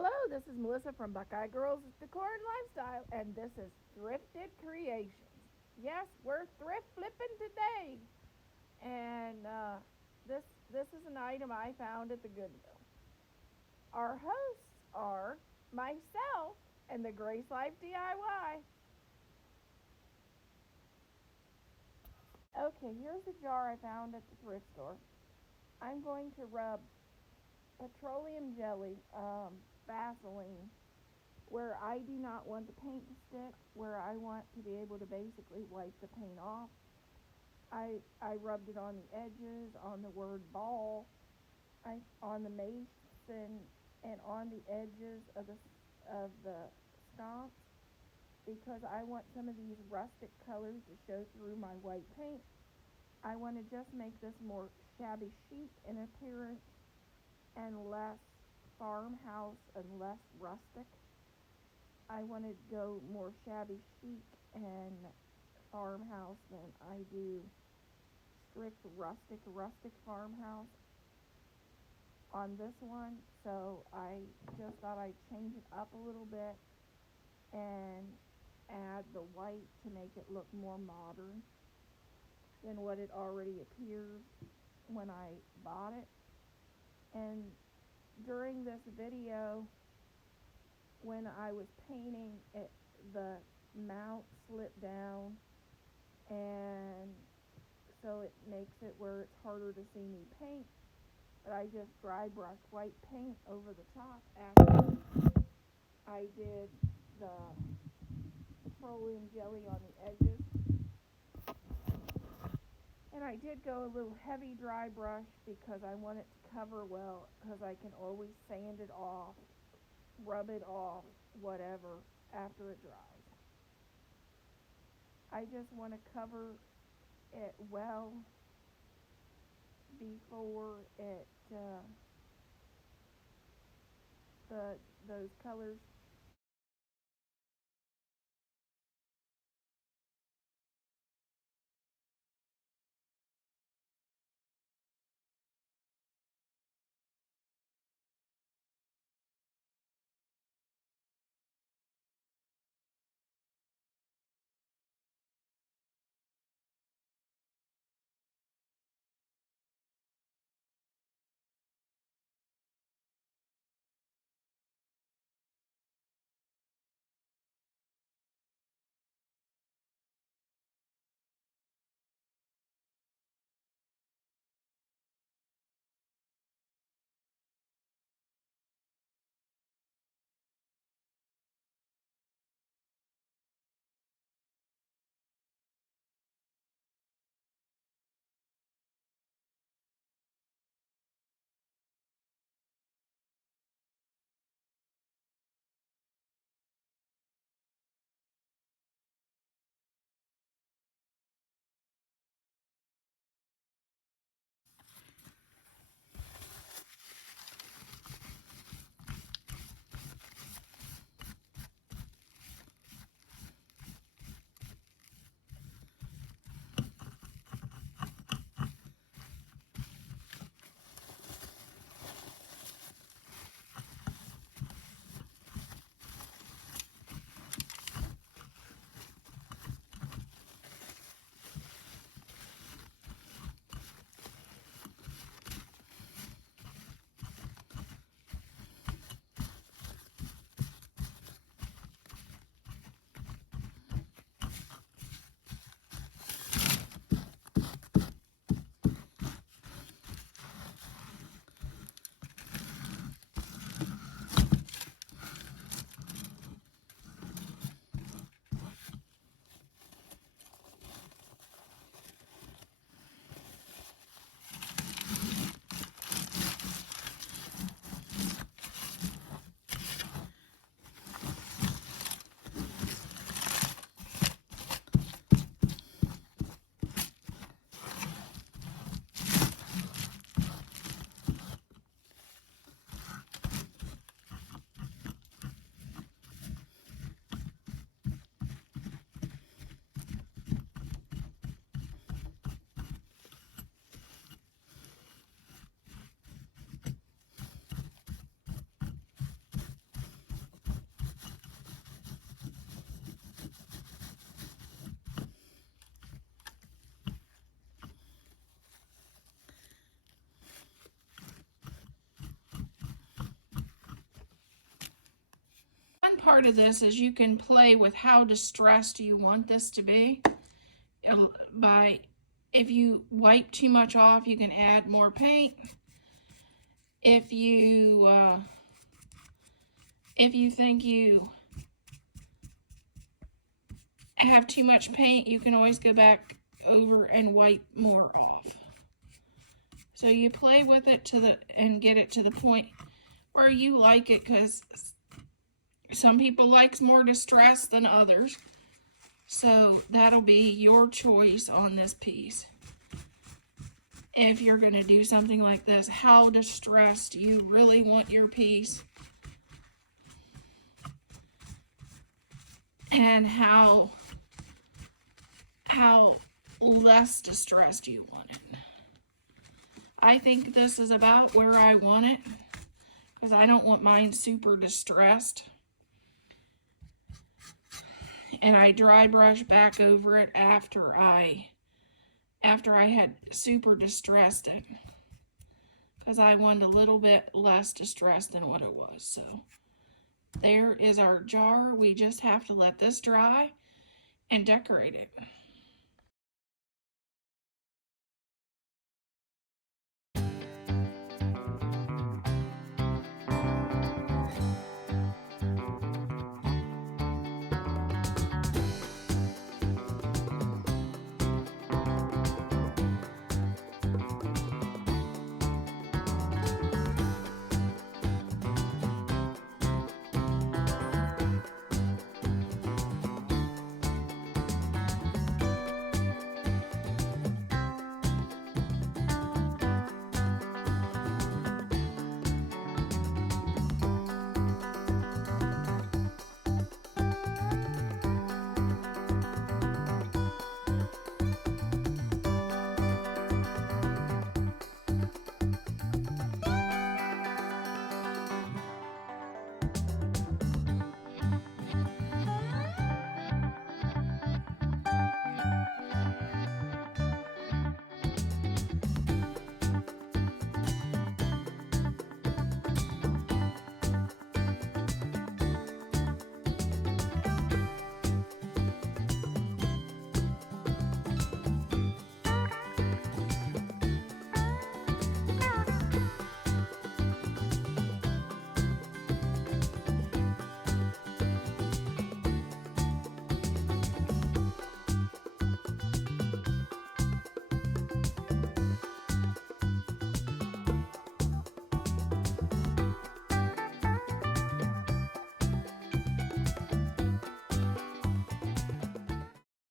Hello, this is Melissa from Buckeye Girls Decor and Lifestyle, and this is Thrifted Creations. Yes, we're thrift flipping today, and this this is an item I found at the Goodwill. Our hosts are myself and the Grace Life DIY. Okay, here's a jar I found at the thrift store. I'm going to rub petroleum jelly, Vaseline, where I do not want the paint to stick, where I want to be able to basically wipe the paint off. I rubbed it on the edges, on the word ball, on the mason, and on the edges of the sconce because I want some of these rustic colors to show through my white paint. I want to just make this more shabby chic in appearance and less farmhouse and less rustic. I want to go more shabby chic and farmhouse than I do strict rustic farmhouse on this one. So I just thought I'd change it up a little bit and add the white to make it look more modern than what it already appears when I bought it. And during this video, when I was painting it, the mount slipped down, and so it makes it where it's harder to see me paint. But I just dry brush white paint over the top after I did the petroleum jelly on the edges. And I did go a little heavy dry brush because I want it to cover well, because I can always sand it off, rub it off, whatever, after it dries. I just want to cover it well before it the those colors part of this is you can play with how distressed you want this to be. If you wipe too much off, you can add more paint. If you think you have too much paint, you can always go back over and wipe more off. So you play with it and get it to the point where you like it, because some people like more distress than others. So that'll be your choice on this piece. If you're going to do something like this, how distressed you really want your piece, and how less distressed you want it. I think this is about where I want it, because I don't want mine super distressed. And I dry brush back over it after I had super distressed it, because I wanted a little bit less distressed than what it was. So there is our jar. We just have to let this dry and decorate it.